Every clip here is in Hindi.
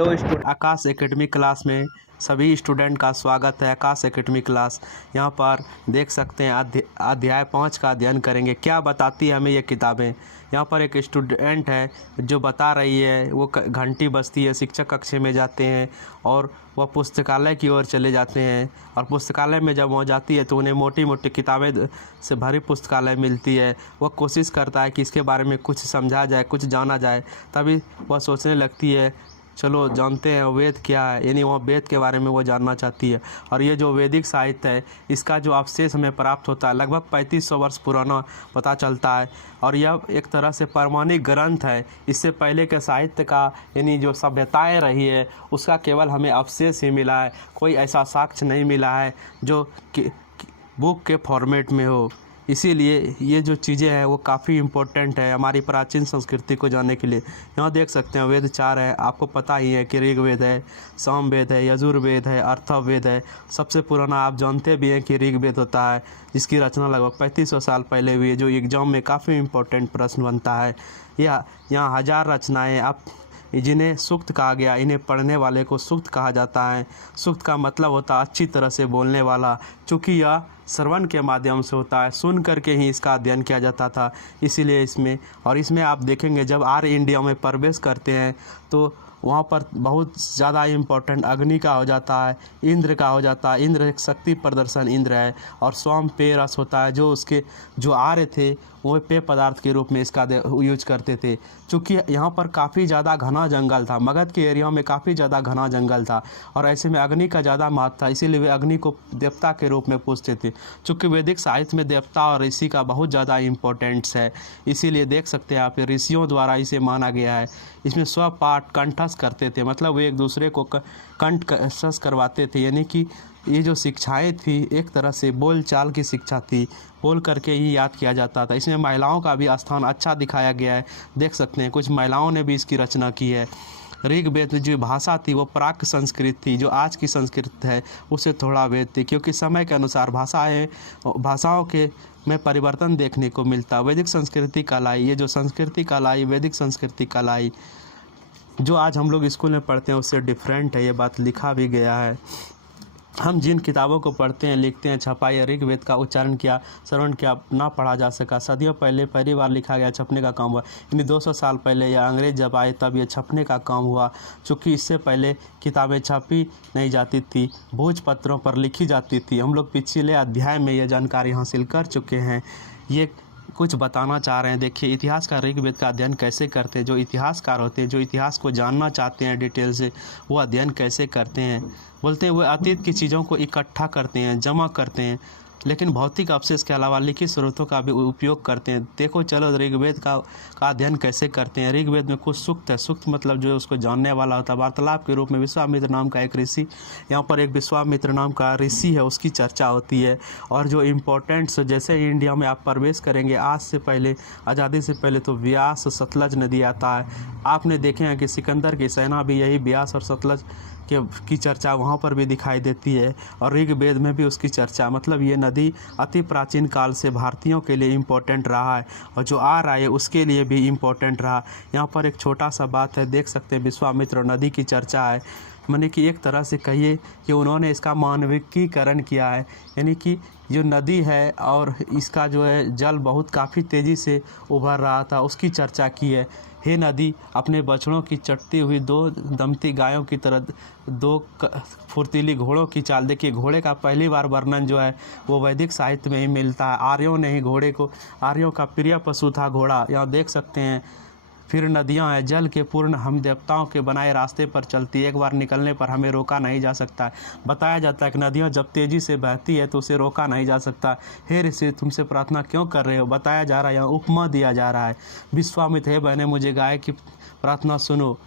हेलो स्टूडेंट, आकाश एकेडमी क्लास में सभी स्टूडेंट का स्वागत है। आकाश एकेडमी क्लास यहाँ पर देख सकते हैं अध्याय 5 का अध्ययन करेंगे। क्या बताती है हमें ये किताबें। यहाँ पर एक स्टूडेंट है जो बता रही है, वो घंटी बजती है, शिक्षक कक्ष में जाते हैं और वह पुस्तकालय की ओर चले जाते हैं। और पुस्तकालय में जब वो जाती है तो उन्हें मोटी मोटी किताबें से भरी पुस्तकालय मिलती है। वह कोशिश करता है कि इसके बारे में कुछ समझा जाए, कुछ जाना जाए। तभी वह सोचने लगती है, चलो जानते हैं वेद क्या है, यानी वह वेद के बारे में वो जानना चाहती है। और ये जो वैदिक साहित्य है, इसका जो अवशेष हमें प्राप्त होता है लगभग 3500 वर्ष पुराना पता चलता है। और यह एक तरह से प्रमाणिक ग्रंथ है। इससे पहले के साहित्य का, यानी जो सभ्यताएं रही है, उसका केवल हमें अवशेष ही मिला है। कोई ऐसा साक्ष्य नहीं मिला है जो बुक के फॉर्मेट में हो। इसीलिए ये जो चीज़ें हैं वो काफ़ी इम्पोर्टेंट है हमारी प्राचीन संस्कृति को जानने के लिए। यहाँ देख सकते हैं वेद 4 है। आपको पता ही है कि ऋग्वेद है, सामवेद है, यजुर्वेद है, अथर्ववेद है। सबसे पुराना आप जानते भी हैं कि ऋग्वेद होता है, जिसकी रचना लगभग 3500 साल पहले हुई है, जो एग्जाम में काफ़ी इम्पोर्टेंट प्रश्न बनता है। यहाँ 1000 रचनाएँ आप जिन्हें सूक्त कहा गया, इन्हें पढ़ने वाले को सूक्त कहा जाता है। सूक्त का मतलब होता है अच्छी तरह से बोलने वाला। चूँकि यह श्रवण के माध्यम से होता है, सुन करके ही इसका अध्ययन किया जाता था, इसीलिए इसमें आप देखेंगे जब आर्य इंडिया में प्रवेश करते हैं तो वहाँ पर बहुत ज़्यादा इम्पोर्टेंट अग्नि का हो जाता है, इंद्र का हो जाता है। इंद्र एक शक्ति प्रदर्शन इंद्र है। और स्वाम पेय रस होता है, जो उसके जो आर्य थे वो पेय पदार्थ के रूप में इसका यूज करते थे। चूँकि यहाँ पर काफ़ी ज़्यादा घना जंगल था, मगध के एरिया में काफ़ी ज़्यादा घना जंगल था और ऐसे में अग्नि का ज़्यादा महत्व था, इसीलिए वे अग्नि को देवता के रूप में पूजते थे। चूँकि वैदिक साहित्य में देवता और ऋषि का बहुत ज़्यादा इम्पोर्टेंस है, इसीलिए देख सकते हैं आप ऋषियों द्वारा इसे माना गया है। इसमें स्वपाठ कंठस्थ करते थे, मतलब वे एक दूसरे को कंठस्थ करवाते थे, यानी कि ये जो शिक्षाएं थी एक तरह से बोल चाल की शिक्षा थी, बोल करके ही याद किया जाता था। इसमें महिलाओं का भी स्थान अच्छा दिखाया गया है। देख सकते हैं कुछ महिलाओं ने भी इसकी रचना की है। ऋग्वेद में जो भाषा थी वो प्राक संस्कृत थी, जो आज की संस्कृत है उससे थोड़ा वेद थी, क्योंकि समय के अनुसार भाषाओं के में परिवर्तन देखने को मिलता। वैदिक संस्कृति कहलाई, ये जो संस्कृति कहलाई, वैदिक संस्कृति कहलाई, जो आज हम लोग स्कूल में पढ़ते हैं उससे डिफरेंट है। ये बात लिखा भी गया है। हम जिन किताबों को पढ़ते हैं, लिखते हैं, छपाई ऋग्वेद का उच्चारण किया, श्रवण किया, ना पढ़ा जा सका। सदियों पहले पहली बार लिखा गया, छपने का काम हुआ। यानी 200 साल पहले या अंग्रेज जब आए तब ये छपने का काम हुआ। चूँकि इससे पहले किताबें छपी नहीं जाती थी, भोज पत्रों पर लिखी जाती थी। हम लोग पिछले अध्याय में ये जानकारी हासिल कर चुके हैं। ये कुछ बताना चाह रहे हैं। देखिए इतिहास का ऋग्वेद का अध्ययन कैसे करते हैं। जो इतिहासकार होते हैं, जो इतिहास को जानना चाहते हैं डिटेल से, वो अध्ययन कैसे करते हैं। बोलते हैं वो अतीत की चीज़ों को इकट्ठा करते हैं, जमा करते हैं, लेकिन भौतिक अवशेष के अलावा लिखित स्रोतों का भी उपयोग करते हैं। देखो चलो ऋग्वेद का अध्ययन कैसे करते हैं। ऋग्वेद में कुछ सूक्त है। सूक्त मतलब जो है उसको जानने वाला होता है। वार्तालाप के रूप में विश्वामित्र नाम का एक ऋषि, यहाँ पर एक विश्वामित्र नाम का ऋषि है, उसकी चर्चा होती है। और जो इम्पोर्टेंट्स, जैसे इंडिया में आप प्रवेश करेंगे आज से पहले, आज़ादी से पहले, तो व्यास सतलज नदी आता है। आपने देखे हैं कि सिकंदर की सेना भी यही व्यास और सतलज की चर्चा वहाँ पर भी दिखाई देती है। और ऋग्वेद में भी उसकी चर्चा, मतलब ये नदी अति प्राचीन काल से भारतीयों के लिए इम्पोर्टेंट रहा है और जो आ रहा है उसके लिए भी इम्पोर्टेंट रहा। यहाँ पर एक छोटा सा बात है, देख सकते हैं विश्वामित्र नदी की चर्चा है। माने कि एक तरह से कहिए कि उन्होंने इसका मानविकीकरण किया है, यानी कि जो नदी है और इसका जो है जल बहुत काफ़ी तेज़ी से उभर रहा था, उसकी चर्चा की है। हे नदी, अपने बछड़ों की चटती हुई 2 दमती गायों की तरह 2 फुर्तीली घोड़ों की चाल। देखिए घोड़े का पहली बार वर्णन जो है वो वैदिक साहित्य में ही मिलता है। आर्यों ने ही घोड़े को, आर्यों का प्रिय पशु था घोड़ा। यहाँ देख सकते हैं। फिर नदियाँ हैं जल के पूर्ण, हम देवताओं के बनाए रास्ते पर चलती, एक बार निकलने पर हमें रोका नहीं जा सकता है। बताया जाता है कि नदियाँ जब तेज़ी से बहती है तो उसे रोका नहीं जा सकता। हे ऋषि, तुमसे प्रार्थना क्यों कर रहे हो। बताया जा रहा है, यहाँ उपमा दिया जा रहा है। विश्वामित्र, हे बहने, मुझे गायक की प्रार्थना सुनो,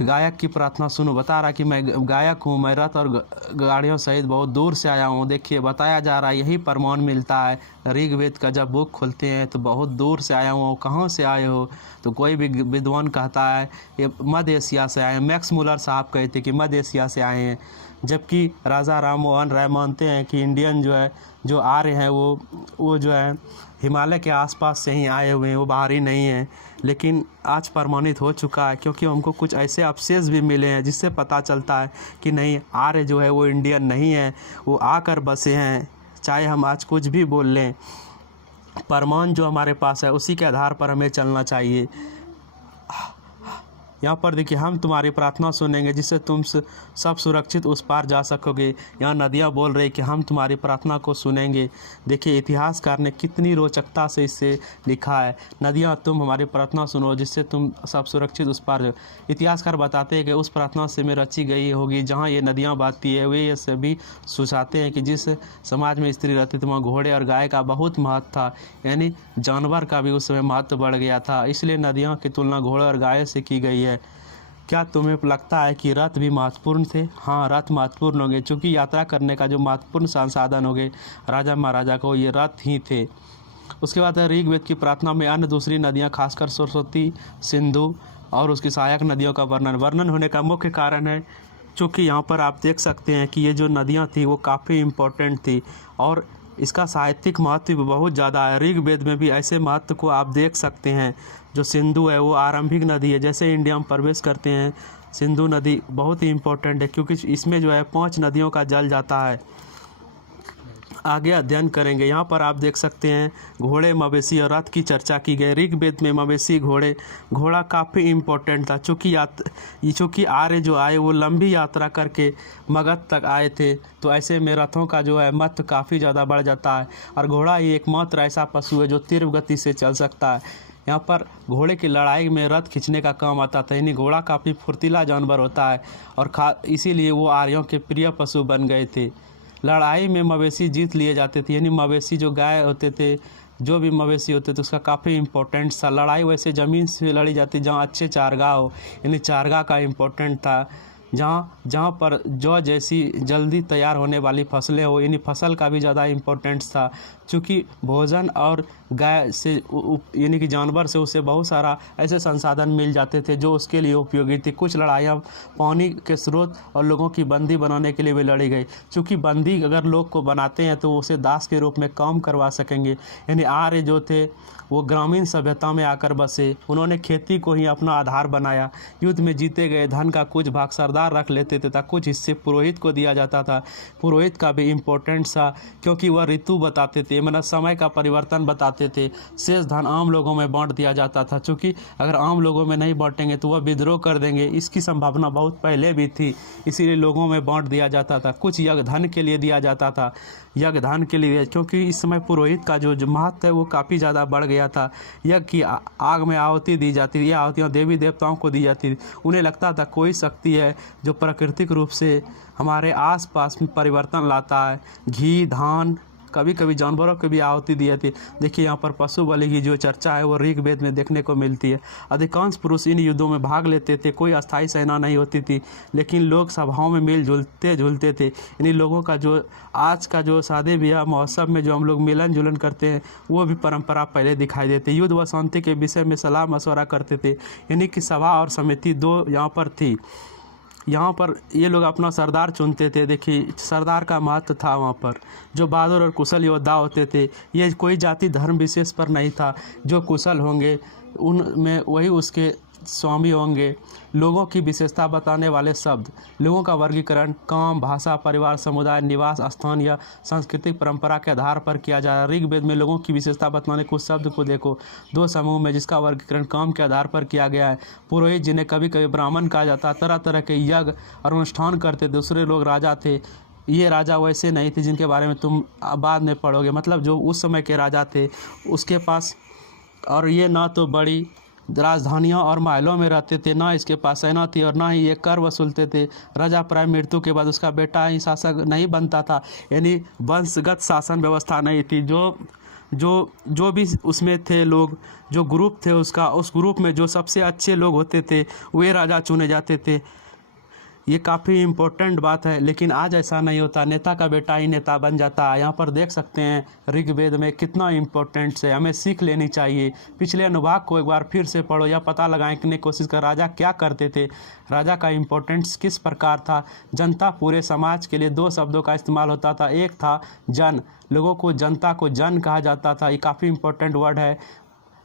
गायक की प्रार्थना सुनो। बता रहा कि मैं गायक हूँ, मैं रथ और गाड़ियों सहित बहुत दूर से आया हूँ। देखिए बताया जा रहा है, यही प्रमाण मिलता है ऋग्वेद का। जब बुक खोलते हैं तो बहुत दूर से आया हूँ। कहाँ से आए हो, तो कोई भी विद्वान कहता है ये मध्य एशिया से आए हैं। मैक्स मुलर साहब कहते कि मध्य एशिया से आए हैं, जबकि राजा राम मोहन राय मानते हैं कि इंडियन जो है, जो आर्य हैं वो जो है हिमालय के आसपास से ही आए हुए हैं, वो बाहरी नहीं हैं। लेकिन आज प्रमाणित हो चुका है, क्योंकि हमको कुछ ऐसे अवशेष भी मिले हैं जिससे पता चलता है कि नहीं, आर्य जो है वो इंडियन नहीं है, वो आकर बसे हैं। चाहे हम आज कुछ भी बोल लें, प्रमाण जो हमारे पास है उसी के आधार पर हमें चलना चाहिए। यहाँ पर देखिए, हम तुम्हारी प्रार्थना सुनेंगे जिससे तुम सब सुरक्षित उस पार जा सकोगे। यहाँ नदियाँ बोल रही कि हम तुम्हारी प्रार्थना को सुनेंगे। देखिए इतिहासकार ने कितनी रोचकता से इससे लिखा है, नदियाँ तुम हमारी प्रार्थना सुनो जिससे तुम सब सुरक्षित उस पार जाओ। इतिहासकार बताते हैं कि उस प्रार्थना से में रची गई होगी जहाँ ये नदियाँ बहती है। वे ये सभी सुझाते हैं कि जिस समाज में स्त्री रहती थी वहाँ घोड़े और गाय का बहुत महत्व था, यानी जानवर का भी उस समय महत्व बढ़ गया था। इसलिए नदियों की तुलना घोड़े और गाय से की गई है। क्या तुम्हें लगता है कि रथ भी महत्वपूर्ण थे? हाँ, रथ महत्वपूर्ण होंगे, क्योंकि यात्रा करने का जो महत्वपूर्ण संसाधन हो गए राजा महाराजा को, ये रथ ही थे। उसके बाद है ऋग्वेद की प्रार्थना में अन्य दूसरी नदियाँ, खासकर सरस्वती, सिंधु और उसकी सहायक नदियों का वर्णन होने का मुख्य कारण है क्योंकि यहाँ पर आप देख सकते हैं कि ये जो नदियाँ थी वो काफ़ी इम्पोर्टेंट थी और इसका साहित्यिक महत्व भी बहुत ज़्यादा है। ऋग्वेद में भी ऐसे महत्व को आप देख सकते हैं। जो सिंधु है वो आरंभिक नदी है, जैसे इंडिया में प्रवेश करते हैं सिंधु नदी बहुत ही इम्पोर्टेंट है, क्योंकि इसमें जो है 5 नदियों का जल जाता है। आगे अध्ययन करेंगे। यहाँ पर आप देख सकते हैं घोड़े, मवेशी और रथ की चर्चा की गई। ऋग्वेद में मवेशी, घोड़ा काफ़ी इम्पोर्टेंट था, चूँकि आर्य जो आए वो लंबी यात्रा करके मगध तक आए थे, तो ऐसे में रथों का जो है महत्व काफ़ी ज़्यादा बढ़ जाता है। और घोड़ा ही एकमात्र ऐसा पशु है जो तीव्र गति से चल सकता है। यहाँ पर घोड़े की लड़ाई में रथ खींचने का काम आता था, यानी घोड़ा काफ़ी फुर्तीला जानवर होता है और इसीलिए वो आर्यों के प्रिय पशु बन गए थे। लड़ाई में मवेशी जीत लिए जाते थे, यानी मवेशी जो गाय होते थे, जो भी मवेशी होते थे उसका काफ़ी इम्पोर्टेंट था। लड़ाई वैसे ज़मीन से लड़ी जाती जहाँ अच्छे चारगाह हो, यानी चारगाह का इम्पोर्टेंट था। जहाँ पर जौ जैसी जल्दी तैयार होने वाली फसलें हो, यानी फसल का भी ज़्यादा इम्पोर्टेंट था, क्योंकि भोजन और गाय से यानी कि जानवर से उसे बहुत सारा ऐसे संसाधन मिल जाते थे जो उसके लिए उपयोगी थी। कुछ लड़ाइयाँ पानी के स्रोत और लोगों की बंदी बनाने के लिए भी लड़ी गई, क्योंकि बंदी अगर लोग को बनाते हैं तो उसे दास के रूप में काम करवा सकेंगे। यानी आर्य जो थे वो ग्रामीण सभ्यता में आकर बसे, उन्होंने खेती को ही अपना आधार बनाया। युद्ध में जीते गए धन का कुछ भाग सरदार रख लेते थे तथा कुछ हिस्से पुरोहित को दिया जाता था। पुरोहित का भी इम्पोर्टेंट था, क्योंकि वह ऋतु बताते थे, मतलब समय का परिवर्तन बताते थे। शेष धन आम लोगों में बांट दिया जाता था, क्योंकि अगर आम लोगों में नहीं बांटेंगे तो वह विद्रोह कर देंगे। इसकी संभावना बहुत पहले भी थी, इसीलिए लोगों में बांट दिया जाता था। कुछ यज्ञ धन के लिए दिया जाता था, यज्ञ धन के लिए, क्योंकि इस समय पुरोहित का जो महत्व है वो काफ़ी ज़्यादा बढ़ गया था। यज्ञ की आग में आहुति दी जाती थी, ये आहुतियाँ देवी देवताओं को दी जाती थी। उन्हें लगता था कोई शक्ति है जो प्राकृतिक रूप से हमारे आसपास में परिवर्तन लाता है। घी, धान, कभी कभी जानवरों को भी आहुति दी जाती है। देखिए यहाँ पर पशु बलि की जो चर्चा है वो ऋग्वेद में देखने को मिलती है। अधिकांश पुरुष इन युद्धों में भाग लेते थे, कोई अस्थायी सेना नहीं होती थी, लेकिन लोग सभाओं में मिल जुलते थे। इन्हीं लोगों का जो आज का जो शादी ब्याह महोत्सव में जो हम लोग मिलन जुलन करते हैं वो भी परंपरा पहले दिखाई देती। युद्ध व शांति के विषय में सलाह मशवरा करते थे, यानी कि सभा और समिति 2 यहाँ पर थी। यहाँ पर ये लोग अपना सरदार चुनते थे। देखिए सरदार का महत्व था वहाँ पर। जो बहादुर और कुशल योद्धा होते थे, ये कोई जाति धर्म विशेष पर नहीं था। जो कुशल होंगे उनमें वही उसके स्वामी होंगे। लोगों की विशेषता बताने वाले शब्द, लोगों का वर्गीकरण काम, भाषा, परिवार, समुदाय, निवास स्थान या सांस्कृतिक परंपरा के आधार पर किया जा रहा है। ऋग्वेद में लोगों की विशेषता बताने कुछ शब्द को देखो, 2 समूह में जिसका वर्गीकरण काम के आधार पर किया गया है। पुरोहित, जिन्हें कभी कभी ब्राह्मण कहा जाता, तरह तरह के यज्ञ और अनुष्ठान करते। दूसरे लोग राजा थे। ये राजा वैसे नहीं थे जिनके बारे में तुम बाद में पढ़ोगे, मतलब जो उस समय के राजा थे उसके पास, और ये ना तो बड़ी राजधानियों और महलों में रहते थे, ना इसके पास सेना थी और ना ही ये कर वसूलते थे। राजा प्राय मृत्यु के बाद उसका बेटा ही शासक नहीं बनता था, यानी वंशगत शासन व्यवस्था नहीं थी। जो भी उसमें थे लोग, जो ग्रुप थे उसका, उस ग्रुप में जो सबसे अच्छे लोग होते थे वे राजा चुने जाते थे। ये काफ़ी इम्पोर्टेंट बात है, लेकिन आज ऐसा नहीं होता। नेता का बेटा ही नेता बन जाता है। यहाँ पर देख सकते हैं ऋग्वेद में कितना इम्पोर्टेंट है, हमें सीख लेनी चाहिए। पिछले अनुभाग को एक बार फिर से पढ़ो या पता लगाने की कोशिश कर राजा क्या करते थे, राजा का इम्पोर्टेंस किस प्रकार था। जनता, पूरे समाज के लिए 2 शब्दों का इस्तेमाल होता था। एक था जन, लोगों को जनता को जन कहा जाता था। ये काफ़ी इम्पोर्टेंट वर्ड है।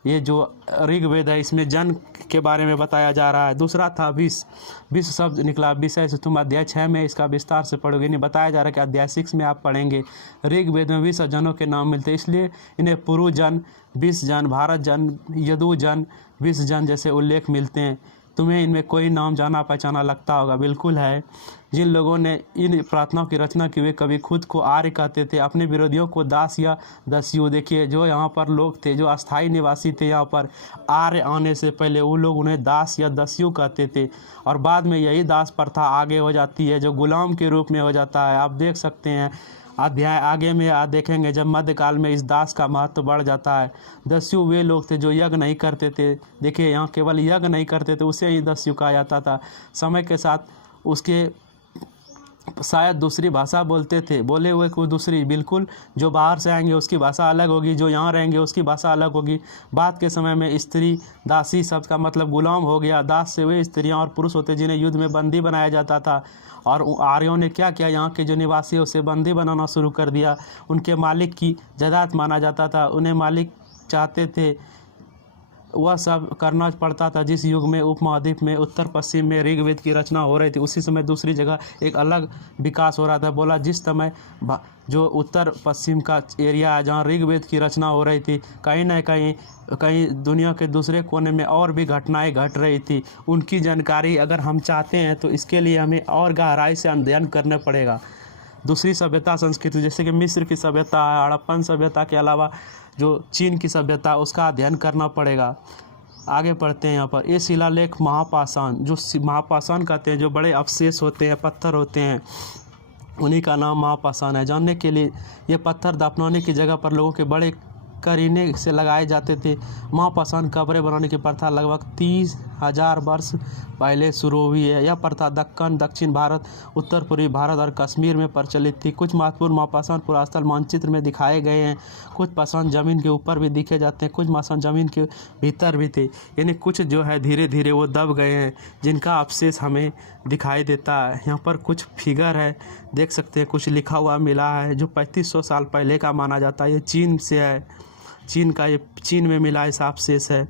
ये जो ऋग्वेद है इसमें जन के बारे में बताया जा रहा है। दूसरा था विष, विष शब्द निकला विषय से। तुम अध्याय 6 में इसका विस्तार से पढ़ोगे। नहीं बताया जा रहा है कि अध्याय 6 में आप पढ़ेंगे। ऋग्वेद में 20 जनों के नाम मिलते हैं, इसलिए इन्हें पुरु जन, 20 जन, भारत जन, यदु जन, 20 जन जैसे उल्लेख मिलते हैं। तुम्हें इनमें कोई नाम जाना पहचाना लगता होगा, बिल्कुल है। जिन लोगों ने इन प्रार्थनाओं की रचना की वे कभी खुद को आर्य कहते थे, अपने विरोधियों को दास या दस्यु। देखिए जो यहाँ पर लोग थे, जो अस्थाई निवासी थे यहाँ पर, आर्य आने से पहले वो लोग उन्हें दास या दस्यु कहते थे, और बाद में यही दास प्रथा आगे हो जाती है जो गुलाम के रूप में हो जाता है। आप देख सकते हैं अध्याय आगे में आप देखेंगे जब मध्यकाल में इस दास का महत्व बढ़ जाता है। दस्यु वे लोग थे जो यज्ञ नहीं करते थे। देखिए यहाँ केवल यज्ञ नहीं करते थे, उसे ही दस्यु कहा जाता था। समय के साथ उसके शायद दूसरी भाषा बोलते थे, बोले हुए कोई दूसरी, बिल्कुल। जो बाहर से आएंगे उसकी भाषा अलग होगी, जो यहाँ रहेंगे उसकी भाषा अलग होगी। बाद के समय में स्त्री, दासी शब्द का मतलब गुलाम हो गया। दास से वे स्त्रियाँ और पुरुष होते जिन्हें युद्ध में बंदी बनाया जाता था। और आर्यों ने क्या किया, यहाँ के जो निवासी उसे बंदी बनाना शुरू कर दिया। उनके मालिक की जायदाद माना जाता था, उन्हें मालिक चाहते थे वह सब करना पड़ता था। जिस युग में उपमहाद्वीप में उत्तर पश्चिम में ऋग्वेद की रचना हो रही थी, उसी समय दूसरी जगह एक अलग विकास हो रहा था। बोला जिस समय जो उत्तर पश्चिम का एरिया है जहाँ ऋग्वेद की रचना हो रही थी, कहीं ना कहीं दुनिया के दूसरे कोने में और भी घटनाएं घट रही थी। उनकी जानकारी अगर हम चाहते हैं तो इसके लिए हमें और गहराई से अध्ययन करना पड़ेगा। दूसरी सभ्यता संस्कृति जैसे कि मिस्र की सभ्यता है, हड़प्पन सभ्यता के अलावा जो चीन की सभ्यता, उसका अध्ययन करना पड़ेगा। आगे पढ़ते हैं यहाँ पर। ये शिलालेख महापाषाण, जो महापाषाण कहते हैं, जो बड़े अवशेष होते हैं, पत्थर होते हैं, उन्हीं का नाम महापाषाण है। जानने के लिए ये पत्थर दफनाने की जगह पर लोगों के बड़े करीने से लगाए जाते थे। महापाषाण कब्रें बनाने की प्रथा लगभग 30,000 वर्ष पहले शुरू हुई है। यह प्रथा दक्कन, दक्षिण भारत, उत्तर पूर्वी भारत और कश्मीर में प्रचलित थी। कुछ महत्वपूर्ण महापाषाण पुरास्थल मानचित्र में दिखाए गए हैं। कुछ पाषाण जमीन के ऊपर भी दिखे जाते हैं, कुछ पाषाण जमीन के भीतर भी थे, यानी कुछ जो है धीरे धीरे वो दब गए हैं, जिनका अवशेष हमें दिखाई देता है। यहाँ पर कुछ फिगर है, देख सकते हैं, कुछ लिखा हुआ मिला है जो 3500 साल पहले का माना जाता है। ये चीन से है, चीन में मिला ऐसा अवशेष है।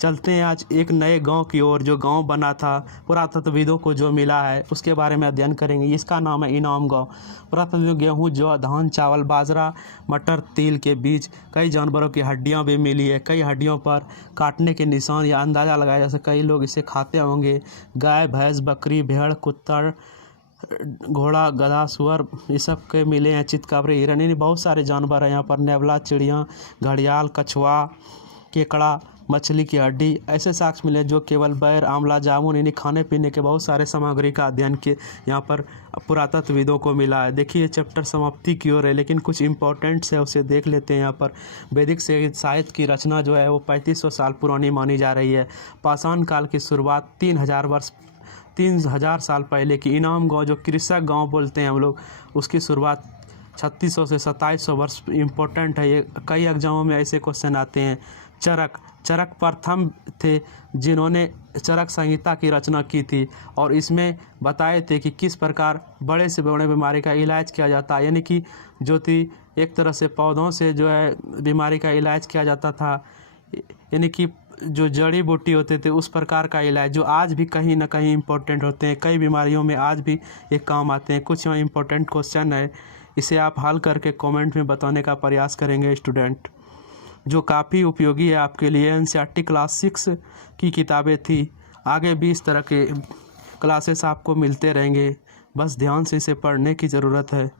चलते हैं आज एक नए गांव की ओर, जो गांव बना था पुरातत्वविदों को जो मिला है उसके बारे में अध्ययन करेंगे। इसका नाम है इनाम गांव। पुरातत्वविदों गेहूँ, जौ, धान, चावल, बाजरा, मटर, तिल के बीज, कई जानवरों की हड्डियां भी मिली है। कई हड्डियों पर काटने के निशान या अंदाज़ा लगाया जा सकता है कई लोग इसे खाते होंगे। गाय, भैंस, बकरी, भेड़, कुत्ता, घोड़ा, गधा, सुअर, ये सब के मिले हैं। चितकबरे, हिरन, यानी बहुत सारे जानवर हैं यहाँ पर। नेवला, चिड़िया, घड़ियाल, कछुआ, केकड़ा, मछली की हड्डी, ऐसे साक्ष्य मिले जो केवल बैर, आंवला, जामुन, यानी खाने पीने के बहुत सारे सामग्री का अध्ययन के यहाँ पर पुरातत्वविदों को मिला है। देखिए चैप्टर समाप्ति की ओर है, लेकिन कुछ इंपॉर्टेंट्स है उसे देख लेते हैं। यहाँ पर वैदिक साहित्य की रचना जो है वो 3500 साल पुरानी मानी जा रही है। पाषाण काल की शुरुआत 3000 साल पहले की इनाम गांव, जो कृषक गांव बोलते हैं हम लोग, उसकी शुरुआत 3600 से 2700 वर्ष इम्पोर्टेंट है। ये कई एग्जामों में ऐसे क्वेश्चन आते हैं। चरक प्रथम थे जिन्होंने चरक संहिता की रचना की थी, और इसमें बताए थे कि किस प्रकार बड़े से बड़े बीमारी का इलाज किया जाता है। यानी कि जो थी एक तरह से पौधों से जो है बीमारी का इलाज किया जाता था, यानी कि जो जड़ी बूटी होते थे उस प्रकार का इलाज, जो आज भी कहीं ना कहीं इम्पोर्टेंट होते हैं। कई बीमारियों में आज भी ये काम आते हैं। कुछ इम्पोर्टेंट क्वेश्चन है, इसे आप हल करके कमेंट में बताने का प्रयास करेंगे स्टूडेंट, जो काफ़ी उपयोगी है आपके लिए। एनसीईआरटी क्लास 6 की किताबें थी। आगे भी इस तरह के क्लासेस आपको मिलते रहेंगे, बस ध्यान से इसे पढ़ने की ज़रूरत है।